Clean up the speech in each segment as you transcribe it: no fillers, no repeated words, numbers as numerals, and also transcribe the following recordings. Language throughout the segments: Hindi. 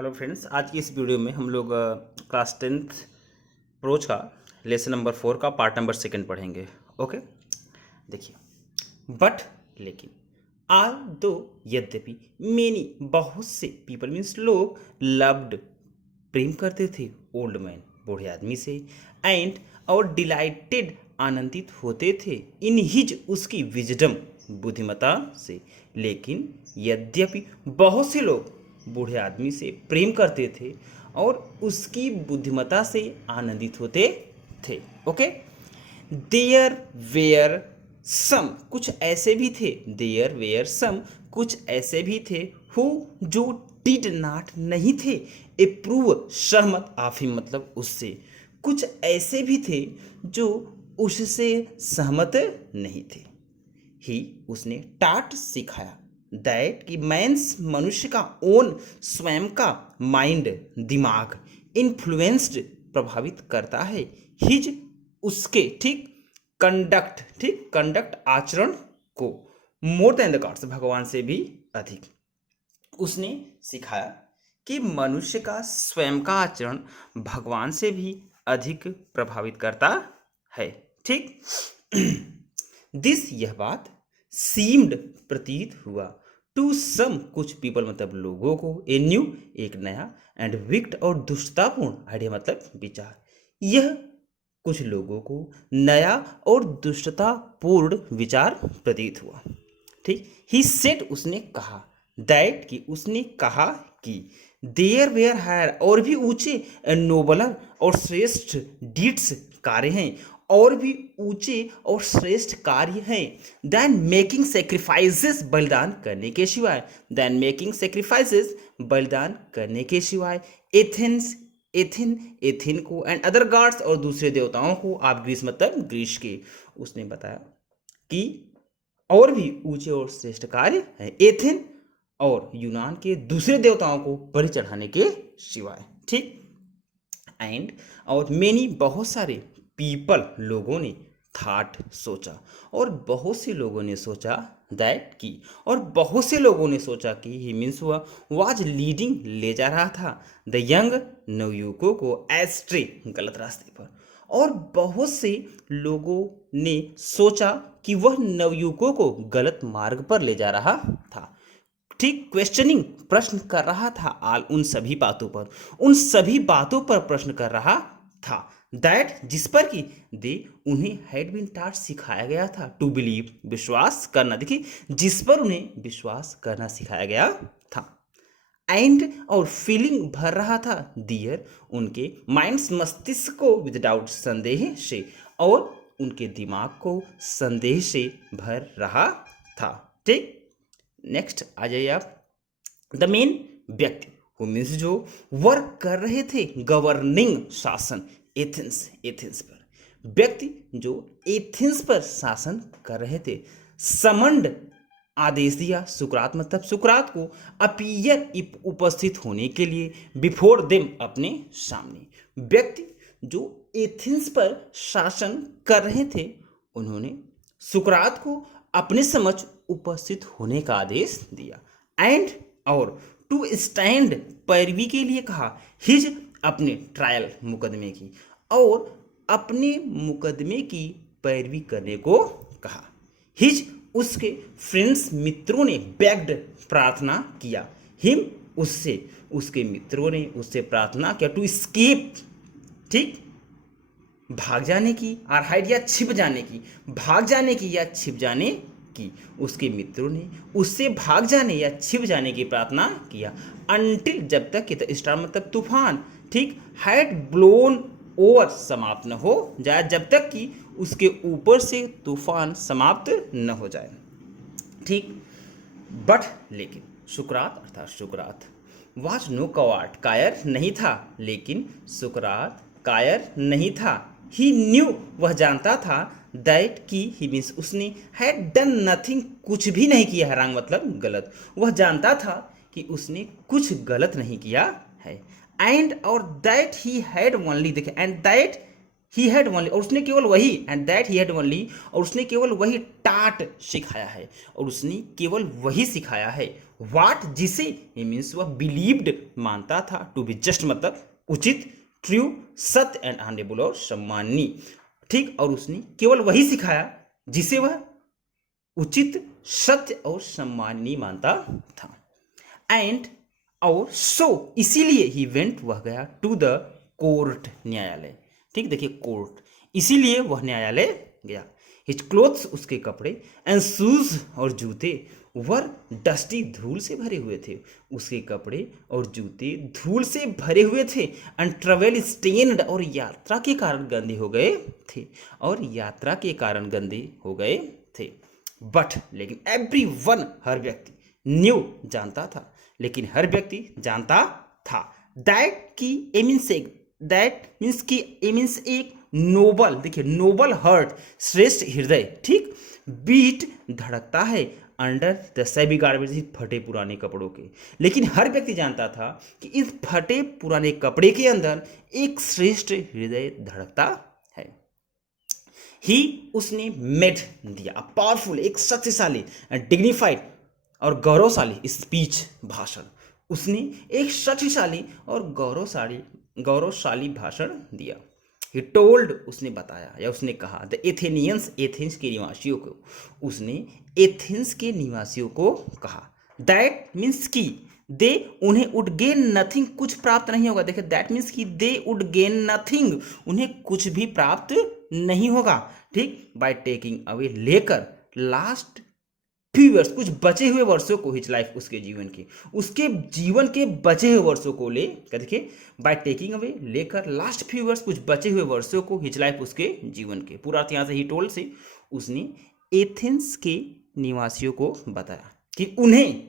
हेलो फ्रेंड्स, आज की इस वीडियो में हम लोग क्लास 10th प्रोच का लेसन नंबर 4 का पार्ट नंबर 2 पढ़ेंगे। ओके, देखिए, बट लेकिन आल दो यद्यपि मेनी बहुत से पीपल मीन्स लोग लव्ड प्रेम करते थे ओल्ड मैन बूढ़े आदमी से एंड और डिलाइटेड आनंदित होते थे इन हिज उसकी विजडम बुद्धिमता से। लेकिन यद्यपि बहुत से लोग बूढ़े आदमी से प्रेम करते थे और उसकी बुद्धिमता से आनंदित होते थे। ओके, देयर वेयर सम कुछ ऐसे भी थे, देयर वेयर सम कुछ ऐसे भी थे हु जो डिड नॉट नहीं थे अप्रूव सहमत आफी मतलब उससे, कुछ ऐसे भी थे जो उससे सहमत नहीं थे। ही उसने टाट सिखाया दैट कि मैंस मनुष्य का ओन स्वयं का माइंड दिमाग इन्फ्लुएंस्ड प्रभावित करता है हिज उसके कंडक्ट आचरण को मोर देन द गॉड्स भगवान से भी अधिक। उसने सिखाया कि मनुष्य का स्वयं का आचरण भगवान से भी अधिक प्रभावित करता है। ठीक, दिस यह बात सीम्ड प्रतीत हुआ टू सम कुछ पीपल मतलब लोगों को ए न्यू एक नया एंड विक्ट और दुष्टतापूर्ण आइडिया मतलब विचार। यह कुछ लोगों को नया और दुष्टतापूर्ण विचार प्रतीत हुआ। ठीक, ही सेड उसने कहा दैट कि उसने कहा कि देयर वेयर हायर और भी ऊंचे एंड नोबलर और श्रेष्ठ डीड्स कार्य हैं और भी ऊंचे और श्रेष्ठ कार्य हैं देन मेकिंग सेक्रीफाइसेस बलिदान करने के सिवाय, देन मेकिंग सेक्रीफाइसेस बलिदान करने के सिवाय। एथिन को एंड अदर गॉड्स और दूसरे देवताओं को, आप ग्रीस मतलब ग्रीस के, उसने बताया कि और भी ऊंचे और श्रेष्ठ कार्य हैं एथिन और यूनान के दूसरे देवताओं को बलि चढ़ाने के सिवाय। ठीक, एंड और मेनी बहुत सारे पीपल लोगों ने थाट सोचा और बहुत से लोगों ने सोचा दैट की और बहुत से लोगों ने सोचा कि ही मीन्स हुआ वाज लीडिंग ले जा रहा था द यंग नवयुवकों को एस्ट्रे गलत रास्ते पर, और बहुत से लोगों ने सोचा कि वह नवयुवकों को गलत मार्ग पर ले जा रहा था। ठीक, क्वेश्चनिंग प्रश्न कर रहा था आल उन सभी बातों पर प्रश्न कर रहा था दैट जिस पर कि दे उन्हें हैड बीन टाट सिखाया गया था टू बिलीव विश्वास करना। देखिए, जिस पर उन्हें विश्वास करना सिखाया गया था एंड और फीलिंग भर रहा था दियर उनके माइंड्स मस्तिष्क को विद डाउट संदेह से, और उनके दिमाग को संदेह से भर रहा था। ठीक, नेक्स्ट आ जाइए आप। द मेन व्यक्ति हु मीन्स जो वर्क कर रहे थे गवर्निंग शासन एथेंस पर, व्यक्ति जो एथेंस पर शासन कर रहे थे समंड आदेश दिया सुकरात मतलब सुकरात को अपीयर उपस्थित होने के लिए बिफोर देम अपने सामने। व्यक्ति जो एथेंस पर शासन कर रहे थे उन्होंने सुकरात को अपने समक्ष उपस्थित होने का आदेश दिया एंड और टू स्टैंड पैरवी के लिए कहा हिज अपने ट्रायल मुकदमे की, और अपने मुकदमे की पैरवी करने को कहा। हिज उसके फ्रेंड्स मित्रों ने बेग्ड प्रार्थना किया हिम उससे, उसके मित्रों ने उससे प्रार्थना किया टू स्केप, ठीक, भाग जाने की, और हाइड या छिप जाने की, भाग जाने की या छिप जाने की, उसके मित्रों ने उससे भाग जाने या छिप जाने की प्रार्थना किया अंटिल जब तक कि स्टार मतलब तूफान, ठीक, हैड ब्लोन ओवर समाप्त न हो जाए, जब तक कि उसके ऊपर से तूफान समाप्त न हो जाए। ठीक, बट लेकिन सुकरात अर्थात सुकरात वाज नो कवार्ड कायर नहीं था, लेकिन सुकरात कायर नहीं था। ही न्यू वह जानता था दैट की ही मीन्स उसने हैड डन नथिंग कुछ भी नहीं किया है, रंग मतलब गलत, वह जानता था कि उसने कुछ गलत नहीं किया है एंड और दैट ही हैड ओनली, देखे, and that he had only और उसने केवल वही, and that he had only और उसने केवल वही टाट सिखाया है, और उसने केवल वही सिखाया है वाट जिसे ही मीन्स वह बिलीव्ड मानता था, टू बी जस्ट मतलब उचित, ट्रू सत्य, एंड ऑनरेबल और सम्माननीय। ठीक, और उसने केवल वही सिखाया जिसे वह उचित, सत्य और सम्माननीय मानता था। एंड और सो इसीलिए ही वेंट वह गया टू द कोर्ट न्यायालय। ठीक, देखिए कोर्ट, इसीलिए वह न्यायालय गया। हिज क्लोथ्स उसके कपड़े, एंड शूज और जूते वर डस्टी धूल से भरे हुए थे। उसके कपड़े और जूते धूल से भरे हुए थे। एंड ट्रेवल स्टेन्ड और यात्रा के कारण गंदे हो गए थे, और यात्रा के कारण गंदे हो गए थे। बट लेकिन एवरी वन हर व्यक्ति न्यू जानता था, लेकिन हर व्यक्ति जानता था दैट की ए मीन्स एक, दैट मीन्स की ए मीन्स एक नोबल, देखिए नोबल हर्ट श्रेष्ठ हृदय, ठीक, बीट धड़कता है अंडर द सैबी गार्बेज, फटे पुराने कपड़ों के। लेकिन हर व्यक्ति जानता था कि इस फटे पुराने कपड़े के अंदर एक श्रेष्ठ हृदय धड़कता है। ही उसने मेड दिया पावरफुल, एक शक्तिशाली, डिग्निफाइड और गौरवशाली स्पीच, भाषण। उसने एक शक्तिशाली और गौरवशाली भाषण दिया। ही टोल्ड, उसने बताया या उसने कहा, द एथेनियंस, एथेंस के निवासियों को, उसने एथेंस के निवासियों को कहा, दैट मीन्स की दे, उन्हें वुड गेन नथिंग, कुछ प्राप्त नहीं होगा। देखिए दैट मीन्स की दे वुड गेन नथिंग, उन्हें कुछ भी प्राप्त नहीं होगा। ठीक, बाय टेकिंग अवे, लेकर, लास्ट फ्यू ईयर्स, कुछ बचे हुए वर्षों को, हिज लाइफ, उसके जीवन के बचे हुए वर्षों को ले, देखिए बाय टेकिंग अवे, लेकर, लास्ट फ्यू ईयर्स, कुछ बचे हुए वर्षों को, हिज लाइफ, उसके जीवन के, पूरा यहाँ से ही टोल्ड से उसने एथेंस के निवासियों को बताया कि उन्हें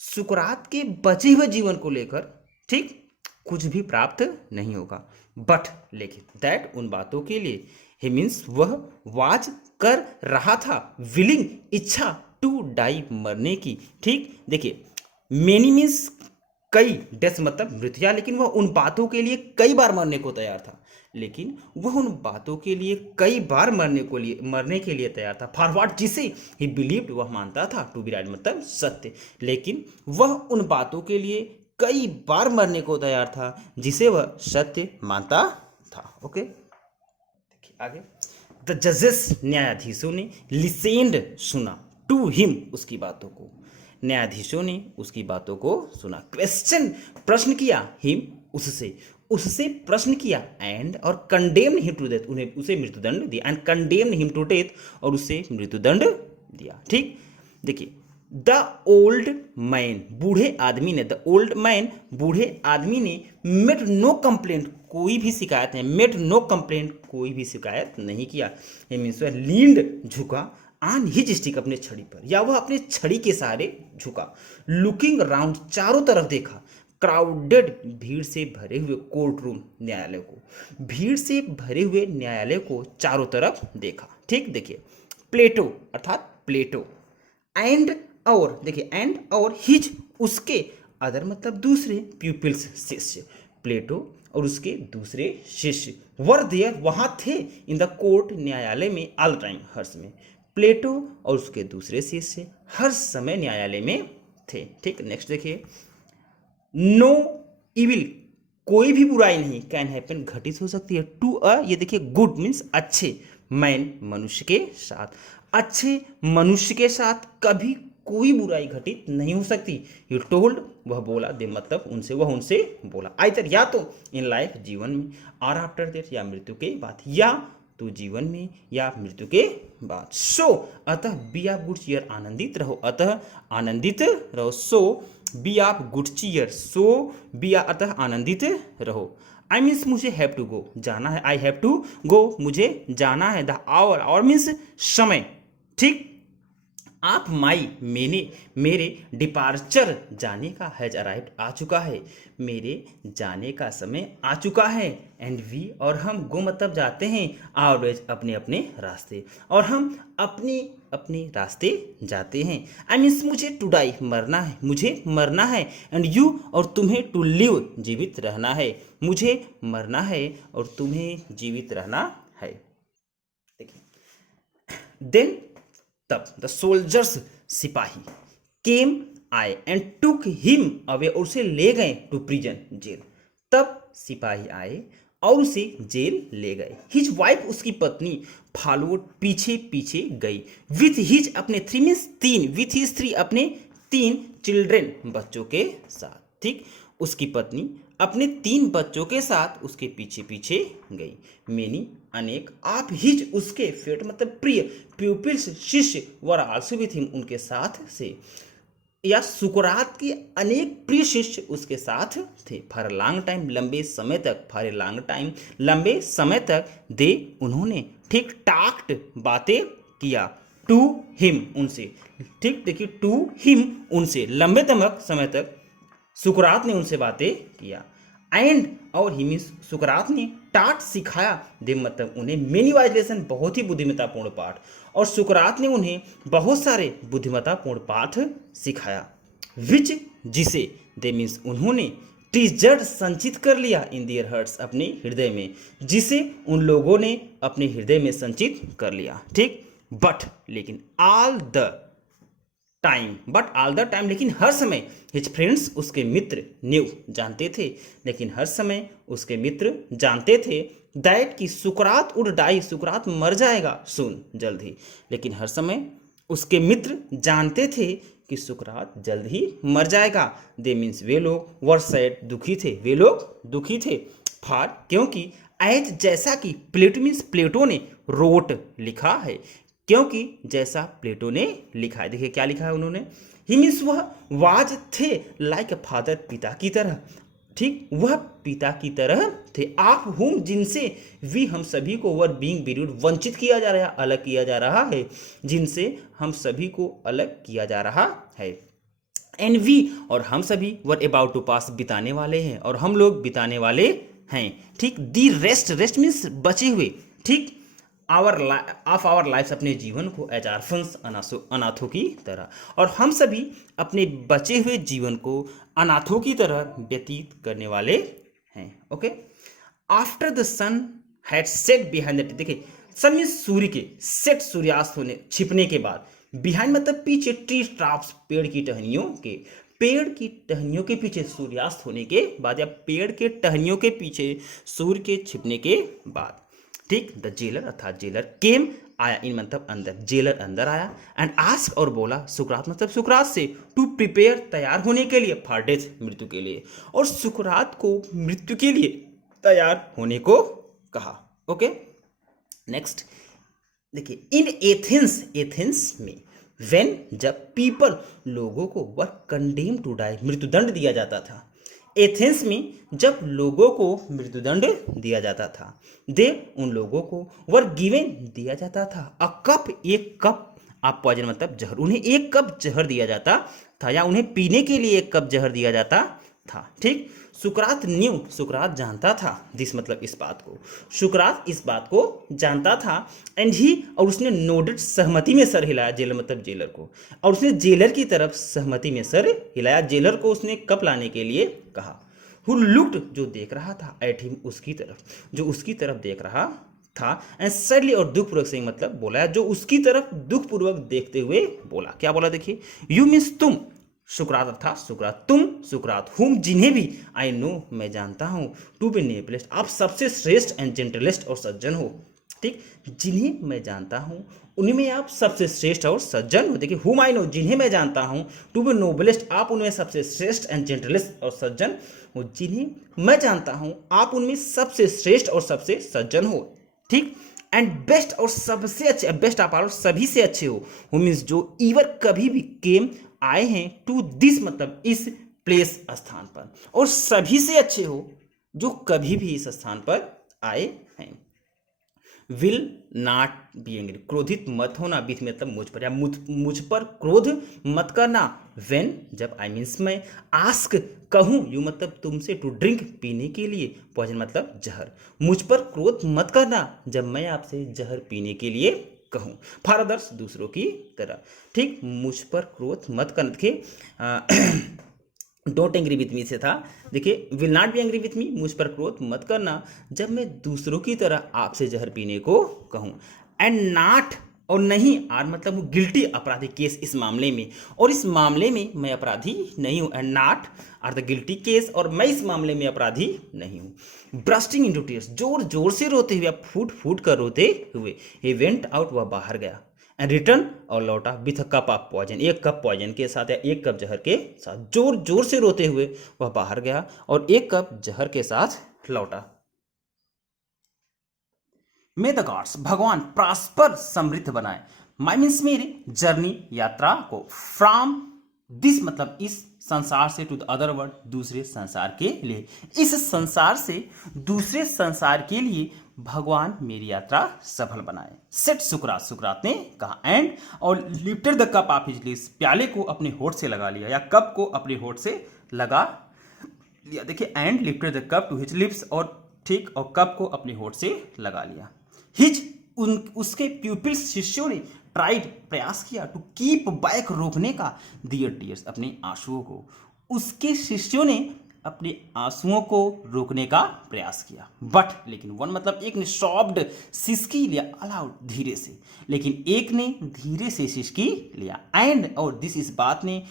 सुकरात के बचे हुए जीवन को लेकर, ठीक, कुछ भी प्राप्त नहीं होगा। बट लेकिन दैट, उन बातों के लिए, ही मीन्स वह वाज कर रहा था, विलिंग, इच्छा, टू डाई, मरने की। ठीक, देखिए मेनी मीन्स कई, डेथ मतलब मृत्यु, लेकिन वह उन बातों के लिए कई बार मरने को तैयार था, लेकिन वह उन बातों के लिए कई बार मरने के लिए तैयार था। फॉरवर्ड जिसे ही बिलीव्ड, वह मानता था, टू बी राइट मतलब सत्य, लेकिन वह उन बातों के लिए कई बार मरने को तैयार था जिसे वह सत्य मानता था। ओके, देखिए आगे, द जजेस, न्यायाधीशों ने, लिसेंड, सुना, टू हिम, उसकी बातों को, न्यायाधीशों ने उसकी बातों को सुना। क्वेश्चन, प्रश्न किया, हिम, उससे प्रश्न किया, एंड और कंडेम्ड हिम टू डेथ, उन्हें उसे मृत्युदंड दिया, and condemned him to death, और उसे मृत्युदंड दिया। ठीक, देखिए द ओल्ड मैन, बूढ़े आदमी ने, द ओल्ड मैन, बूढ़े आदमी ने, मेड नो कंप्लेंट, कोई भी शिकायत नहीं, मेड नो कंप्लेंट, कोई भी शिकायत नहीं किया। मीन्स लीन्ड, झुका, ऑन हिज स्टिक, अपने छड़ी पर, या वह अपने छड़ी के सहारे झुका, लुकिंग राउंड, चारों तरफ देखा, क्राउडेड, भीड़ से भरे हुए, कोर्ट रूम, न्यायालय को, भीड़ से भरे हुए न्यायालय को चारों तरफ देखा। ठीक, देखिए प्लेटो अर्थात प्लेटो, एंड और, देखिए एंड और हिज, उसके, अदर मतलब दूसरे, प्यूपिल्स, शिष्य, प्लेटो और उसके दूसरे शिष्य, वर देयर, वहां थे, इन द कोर्ट, न्यायालय में, ऑल टाइम, हर समय, प्लेटो और उसके दूसरे शिष्य हर समय न्यायालय में थे। ठीक, नेक्स्ट देखिए, नो इविल, कोई भी बुराई नहीं, कैन हैपन, घटित हो सकती है, टू अ, ये देखिए गुड मीन्स अच्छे, मैन, मनुष्य के साथ, अच्छे मनुष्य के साथ कभी कोई बुराई घटित नहीं हो सकती। ही टोल्ड, वह बोला, दे मतलब उनसे, वह उनसे बोला, आइदर, या तो इन लाइफ, जीवन में, और आफ्टर डेथ, या मृत्यु के बाद, या तो जीवन में या मृत्यु के बाद। सो अतः बी ऑफ गुड चीयर, आनंदित रहो, अतः आनंदित रहो, so be of good cheer, so be, अतः आनंदित रहो। आई मीन्स मुझे हैव टू गो, जाना है, आई हैव टू गो, मुझे जाना है, द आवर, और मीन्स समय, ठीक, आप माई, मेरे डिपार्चर, जाने का, हैज अराइव्ड, आ चुका है, मेरे जाने का समय आ चुका है, एंड वी, और हम, गो मतलब जाते हैं, ऑलवेज, अपने अपने रास्ते, और हम अपने अपने रास्ते जाते हैं। आई मीन्स मुझे टू डाई, मरना है, मुझे मरना है, एंड यू, और तुम्हें टू लिव, जीवित रहना है, मुझे मरना है और तुम्हें जीवित रहना है। देखिए देन, तब द सोल्जर्स, सिपाही, केम, आए एंड टुक हिम अवे, और उसे ले गए टू प्रिजन, जेल। तब सिपाही आए और उसे जेल ले गए। हिज वाइफ, उसकी पत्नी, फॉलोड, पीछे पीछे गई, विथ हिज, अपने थ्री मीन्स तीन, विथ हिज थ्री, अपने तीन चिल्ड्रेन, बच्चों के साथ। ठीक, उसकी पत्नी अपने तीन बच्चों के साथ उसके पीछे पीछे गई। मेनी, अनेक, ऑफ हिज, उसके, फेवरेट मतलब प्रिय, प्यूपिल्स, शिष्य, वर आल्सो विथ हिम, उनके साथ से, या सुकरात के अनेक प्रिय शिष्य उसके साथ थे। फॉर लॉन्ग टाइम, लंबे समय तक, फॉर ए लॉन्ग टाइम, लंबे समय तक, दे, उन्होंने, ठीक, टाक्ट, बातें किया, टू हिम, उनसे। ठीक, देखिए, टू हिम, उनसे, लंबे समय तक सुकरात ने उनसे बातें किया। एंड, और ही मीन्स सुकरात ने, टाट, सिखाया, दे मतलब उन्हें, मेनी वाइज लेसन, बहुत ही बुद्धिमत्तापूर्ण पाठ, और सुकरात ने उन्हें बहुत सारे बुद्धिमत्तापूर्ण पाठ सिखाया। विच, जिसे, दे मीन्स उन्होंने, ट्रीजर्ड, संचित कर लिया, इन देयर हार्ट्स, अपने हृदय में, जिसे उन लोगों ने अपने हृदय में संचित कर लिया। ठीक, बट, लेकिन, all the time, but all the time, लेकिन हर समय, हिज फ्रेंड्स, उसके मित्र, न्यू, जानते थे, लेकिन हर समय उसके मित्र जानते थे, दैट, की सुकरात वुड डाई, सुकरात मर जाएगा, सुन, जल्द ही, लेकिन हर समय उसके मित्र जानते थे कि सुकरात जल्द ही मर जाएगा। दे मीन्स वे लोग, वर सैड, दुखी थे, वे लोग दुखी थे, फॉर, क्योंकि, एज, जैसा कि, प्लेटो मीन्स प्लेटो ने, रोट, लिखा है, क्योंकि जैसा प्लेटो ने लिखा है। देखिए क्या लिखा है उन्होंने, ही मीन्स वह, वाज, थे, लाइक अ फादर, पिता की तरह। ठीक, वह पिता की तरह थे, आप हुम, जिनसे, वी, हम सभी को, वर बीइंग बिरूड, वंचित किया जा रहा है, अलग किया जा रहा है, जिनसे हम सभी को अलग किया जा रहा है। एंड वी, और हम सभी, वर अबाउट टू पास, बिताने वाले हैं, और हम लोग बिताने वाले हैं। ठीक, दी रेस्ट, रेस्ट मीन्स बचे हुए। ठीक, ऑफ आवर लाइफ, अपने जीवन को, एज आर्फन्स, अनाथों की तरह, और हम सभी अपने बचे हुए जीवन को अनाथों की तरह व्यतीत करने वाले हैं। Okay, after the sun had set behind the, देखिए सन मीन्स सूर्य के, सेट, सूर्यास्त होने, छिपने के बाद, बिहाइंड मतलब पीछे, ट्री ट्राप्स, पेड़ की टहनियों के, पेड़ की टहनियों के पीछे, सूर्यास्त होने के बाद, या पेड़ के टहनियों के पीछे सूर्य के छिपने के बाद। ठीक, द जेलर, अर्थात जेलर, केम, आया, इन मतलब अंदर, जेलर अंदर आया, एंड आस्क, और बोला, सुकरात मतलब सुकरात से, टू प्रिपेयर, तैयार होने के लिए, फॉर डेथ, मृत्यु के लिए, और सुकरात को मृत्यु के लिए तैयार होने को कहा। ओके, नेक्स्ट देखिए, इन एथेंस, एथेंस में, वेन, जब, पीपल, लोगों को, वर कंडेम टू डाई, मृत्युदंड दिया जाता था। एथेंस में जब लोगों को मृत्युदंड दिया जाता था, दे, उन लोगों को, वर गिवेन, दिया जाता था, अ कप, एक कप, आप पॉइजन मतलब जहर, उन्हें एक कप जहर दिया जाता था, या उन्हें पीने के लिए एक कप जहर दिया जाता था। ठीक, सुकरात न्यू, सुकरात जानता था, दिस मतलब इस बात को, सुकरात इस बात को जानता था, एंड ही, और उसने नोडेड, सहमति में सर हिलाया, जेलर मतलब जेलर को, और उसने जेलर की तरफ सहमति में सर हिलाया, जेलर को उसने कप लाने के लिए कहा। हु लुक्ड, जो देख रहा था, एट हिम, उसकी तरफ, जो उसकी तरफ देख रहा था, एंड सैडली, और दुखपूर्वक से मतलब बोला, जो उसकी तरफ दुखपूर्वक देखते हुए बोला, क्या बोला देखिए, यू मीन्स तुम, सुकरात अर्थात सुकरात, तुम, सुकरात, हुम, जिन्हें भी, आई नो, मैं जानता हूँ, टू बी नेबलेस्ट, आप सबसे श्रेष्ठ एंड जेंटलेस्ट, और सज्जन हो। ठीक, जिन्हें मैं जानता हूँ उनमें आप सबसे श्रेष्ठ और सज्जन हो। देखिए, हुम आई नो, जिन्हें मैं जानता हूँ, टू बी नोबलेस्ट, आप उनमें सबसे श्रेष्ठ एंड जेंटलेस्ट और सज्जन हो, जिन्हें मैं जानता हूँ आप उनमें सबसे श्रेष्ठ और सबसे सज्जन हो। ठीक, एंड बेस्ट, और सबसे अच्छे, बेस्ट आप और सभी से अच्छे हो, हु मीन्स जो ईवर, कभी भी, केम, आए हैं, टू दिस मतलब इस प्लेस, स्थान पर, और सभी से अच्छे हो जो कभी भी इस स्थान पर आए हैं। विल नॉट बी एंग्री, क्रोधित मत होना, बीच में मतलब मुझ पर, या मुझ पर क्रोध मत करना। वेन, जब, आई मीन्स मैं, आस्क, कहूँ, यू मतलब तुमसे, टू ड्रिंक, पीने के लिए, पॉइजन मतलब जहर, मुझ पर क्रोध मत करना जब मैं आपसे जहर पीने के लिए कहूँ, फॉर अदर्स, दूसरों की तरह। ठीक, मुझ पर क्रोध मत करना, देखिए डोंट एंग्री विथ मी से था, देखिए will not be angry with me, मुझ पर क्रोध मत करना जब मैं दूसरों की तरह आपसे जहर पीने को कहूँ। एंड नॉट, और नहीं आर मतलब हूँ गिल्टी अपराधी केस इस मामले में, और इस मामले में मैं अपराधी नहीं हूँ, and not are the guilty case, और मैं इस मामले में अपराधी नहीं हूँ। ब्रस्टिंग इनटू टीयर्स, जोर जोर से रोते हुए, फूट फूट कर रोते हुए, ही वेंट आउट, वह बाहर गया, एंड रिटर्न और लौटा with a cup of poison, एक कप पॉइजन के साथ या एक कप जहर के साथ। जोर जोर से रोते हुए वह बाहर गया और एक कप जहर के साथ लौटा। मे द गॉड्स, भगवान प्रॉस्पर, समृद्ध बनाए, माई मीन्स मेरी जर्नी, यात्रा को, फ्रॉम दिस मतलब इस संसार से, टू द अदर वर्ल्ड, दूसरे संसार के लिए, इस संसार से दूसरे संसार के लिए भगवान मेरी यात्रा सफल बनाए। सेट सुकरात, सुकरात ने कहा, एंड और lifted the cup of his lips, प्याले को अपने होठ से लगा लिया या कप को अपने होठ से लगा लिया। देखिए, and lifted the cup to his lips, और ठीक, और कप को अपने होठ से लगा लिया। हिज उसके प्यूपिल्स, शिष्यों ने, ट्राइड प्रयास किया, टू कीप बैक, रोकने का, दियर टीयर्स, अपने आंसुओं को, उसके शिष्यों ने अपने आंसुओं को रोकने का प्रयास किया। बट लेकिन, वन मतलब एक ने सॉफ्ट सिसकी लिया, अलाउड धीरे से, लेकिन एक ने धीरे से सिसकी लिया, एंड और दिस, इस बात ने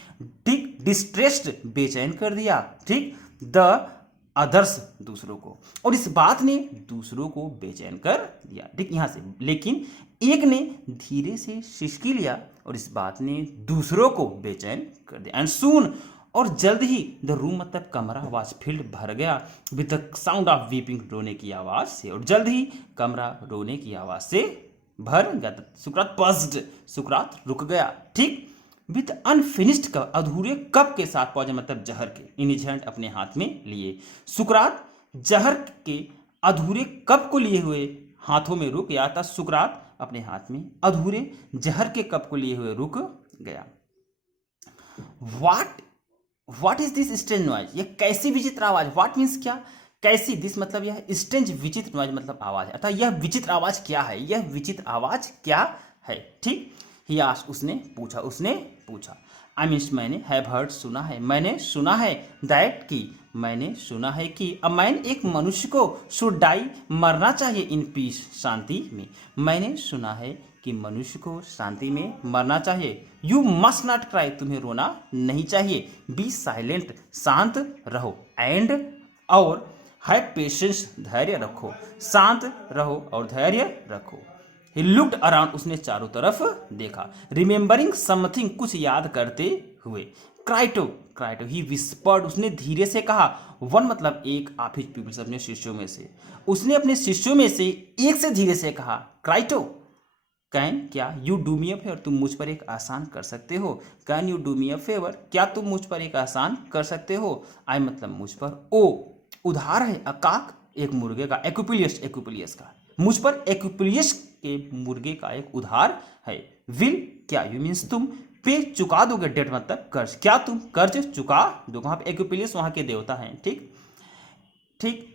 ठीक डिस्ट्रेस्ड, बेचैन कर दिया, ठीक, द अदर्स, दूसरों को, और इस बात ने दूसरों को बेचैन कर दिया, ठीक, यहां से, लेकिन एक ने धीरे से सिसकी लिया और इस बात ने दूसरों को बेचैन कर दिया। एंड सून, और जल्द ही, द रूम मतलब कमरा, वाज फिल्ड, भर गया, with the sound of weeping, रोने की आवाज से, और जल्द ही कमरा रोने की आवाज से भर गया। सुकरात पज्ड, सुकरात रुक गया, ठीक, विथ अनफिनिश्ड कप, अधूरे कप के साथ, पॉइजन मतलब जहर के, इन हिज हैंड, अपने हाथ में लिए। सुकरात जहर के अधूरे कप को लिए हुए हाथों में रुक गया था। सुकरात अपने हाथ में अधूरे जहर के कप को लिए हुए रुक गया। What is this strange noise, यह कैसी विचित्र आवाज, व्हाट मीन्स क्या, कैसी, दिस मतलब यह, स्ट्रेंज विचित्र नॉइज मतलब आवाज, अर्थात यह विचित्र आवाज क्या है, यह विचित्र आवाज क्या है, ठीक। ही आस्क्ड, उसने पूछा, आई मीन्स मैंने, हैव हर्ड, सुना है, मैंने सुना है, दैट की, मैंने सुना है कि, अ मैन, एक मनुष्य को, शुड डाई, मरना चाहिए, इन पीस, शांति में, मैंने सुना है कि मनुष्य को शांति में मरना चाहिए। यू मस्ट नॉट क्राई, तुम्हें रोना नहीं चाहिए। बी साइलेंट, शांत रहो, एंड और हैव पेशेंस, धैर्य रखो, शांत रहो और धैर्य रखो। ही लुक्ड अराउंड, उसने चारों तरफ देखा, रिमेंबरिंग समथिंग, कुछ याद करते हुए। क्राइटो, क्राइटो, ही विस्पर्ड, उसने धीरे से कहा, वन मतलब एक, ऑफ हिज पीपल्स, अपने शिष्यों में से, उसने अपने शिष्यों में से एक से धीरे से कहा, क्राइटो, कैन, क्या, you do me a favour, तुम मुझ पर एक आसान कर सकते हो, can you do me a favour, क्या तुम मुझ पर एक आसान कर सकते हो, आई मतलब मुझ पर, ओ उधार है, अकाक, एक मुर्गे का, एक्यूपिलियस, एक्यूपिलियस का, मुझ पर एक्यूपिलियस के मुर्गे का एक उधार है। विल, क्या, यू मीन्स तुम, पे, चुका दोगे, डेट मतलब कर्ज, क्या तुम कर्ज चुका दोगे, वहां पे एक्यूपिलियस वहां के देवता हैं, ठीक, ठीक,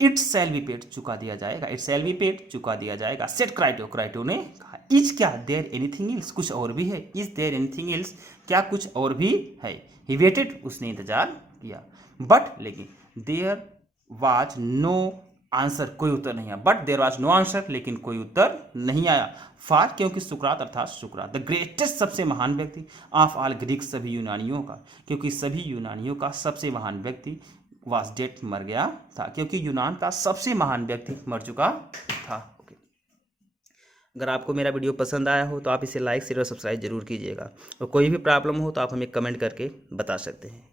इट शैल बी पेड, चुका दिया जाएगा, इट शैल बी पेड, चुका दिया जाएगा। सेट क्राइटो, क्राइटो ने कहा, इज, क्या, देयर एनीथिंग एल्स, कुछ और भी है, इज देयर एनीथिंग एल्स, क्या कुछ और भी है। ही वेटेड, उसने इंतजार किया, बट लेकिन, देयर वाज नो आंसर, कोई उत्तर नहीं आया, but there was no answer, लेकिन कोई उत्तर नहीं आया। फार, क्योंकि सुकरात अर्थात सुकरात, द ग्रेटेस्ट, सबसे महान व्यक्ति, ऑफ ऑल ग्रीक, सभी यूनानियों का, क्योंकि सभी यूनानियों का सबसे महान व्यक्ति, वाज डेड, मर गया था, क्योंकि यूनान का सबसे महान व्यक्ति मर चुका था। ओके, अगर आपको मेरा वीडियो पसंद आया हो तो आप इसे लाइक, शेयर और सब्सक्राइब जरूर कीजिएगा, और कोई भी प्रॉब्लम हो तो आप हमें कमेंट करके बता सकते हैं।